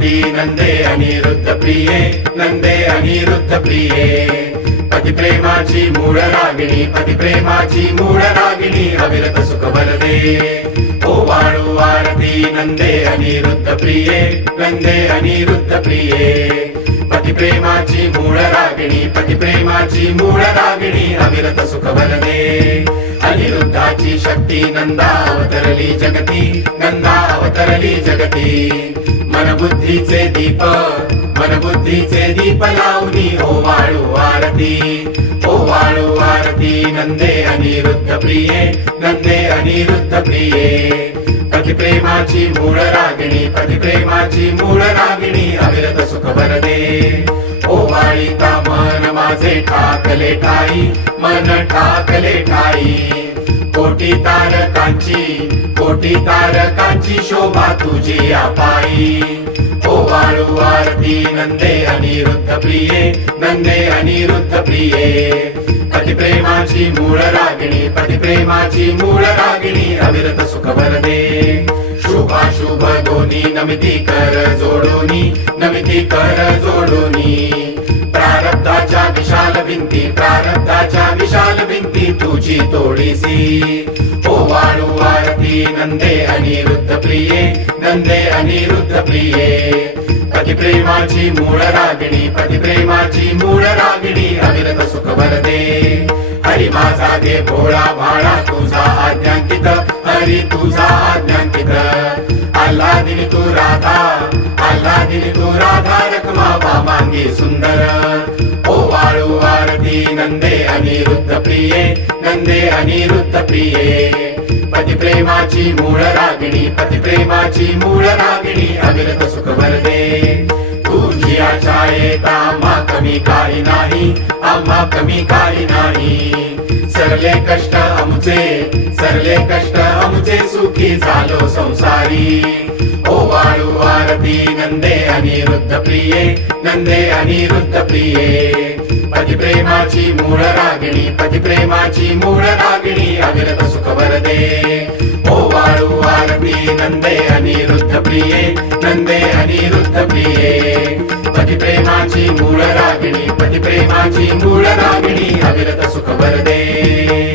आरती नंदे अनिरुद्ध प्रिये, नंदे अनिरुद्ध प्रिये। पति प्रेमाची मूळ रागिणी, पति प्रेमाची मूळ रागिणी, अविरत सुख वरदे। ओवाळू आरती नंदे अनिरुद्ध प्रिये, नंदे अनिरुद्ध प्रिये। पति प्रेमाची मूळ रागिणी, पति प्रेमाची मूळ रागिणी, अविरत सुख वरदे। अनिरुद्धाची शक्ती नंदा अवतरली जगती, नंदा अवतरली जगती। मन बुद्धीचे दीप, मन बुद्धीचे दीप लावणी ओवाळू आरती, ओवाळू आरती नंदे अनिरुद्ध प्रिये, नंदे अनिरुद्ध प्रिये। पति प्रेमाची मूळ रागिणी, पति प्रेमाची मूळ रागिणी, अविरत सुख वरदे। ओवाळीता मन माझे ठाकले ठाई, मन ठाकले ठाई। कोटी तारकांची, कोटी तारकांची शोभा तुझी अपाई। ओवाळू आरती नंदे अनिरुद्ध प्रिये, नंदे अनिरुद्ध प्रिये। पति प्रेमाची मूळ रागिणी, पति प्रेमाची मूळ रागिणी, अविरत सुख वरदे। शुभाशुभ दोन्ही नमिती कर जोडोनी, नमिती कर जोडोनी। प्रारब्धाच्या विशाल भिंती, प्रारब्धाच्या विशाल भिंती तुझी तोडीसी। ओवाळू आरती नंदे अनिरुद्ध प्रिये, नंदे अनिरुद्ध प्रिये। पति प्रेमाची मूळ रागिणी, पति प्रेमाची मूळ रागिणी, अविरत सुख वरदे। हरी माझा दे भोळा भाळा तुझा आज्ञांकित, हरी तुझा आज्ञांकित। आल्हादिनी तू राधा, आल्हादिनी तू राधा, रखमावा मांगी सुंदर। ओवाळू आरती नंदे अनिरुद्ध प्रिये, नंदे अनिरुद्ध प्रिये। पति प्रेमाची मूळ रागिणी, पति प्रेमाची मूळ रागिणी, अविरत सुख वरदे। तुझी आचायेता आम्हा कमी काही नाही, आम्हा कमी काही नाही। सरले कष्ट आमचे, सरले कष्ट आमचे, सुखी झालो संसारी। ओवाळू आरती नंदे अनिरुद्ध प्रिये, नंदे अनिरुद्ध प्रिये। पति प्रेमाची मूळ रागिणी, पति प्रेमाची मूळ रागिणी, अविरत सुख वरदे। ओवाळू आरती नंदे अनिरुद्ध प्रिये, नंदे अनिरुद्ध प्रिये। पति प्रेमाची मूळ रागिणी, पति प्रेमाची मूळ रागिणी, अविरत सुख वरदे।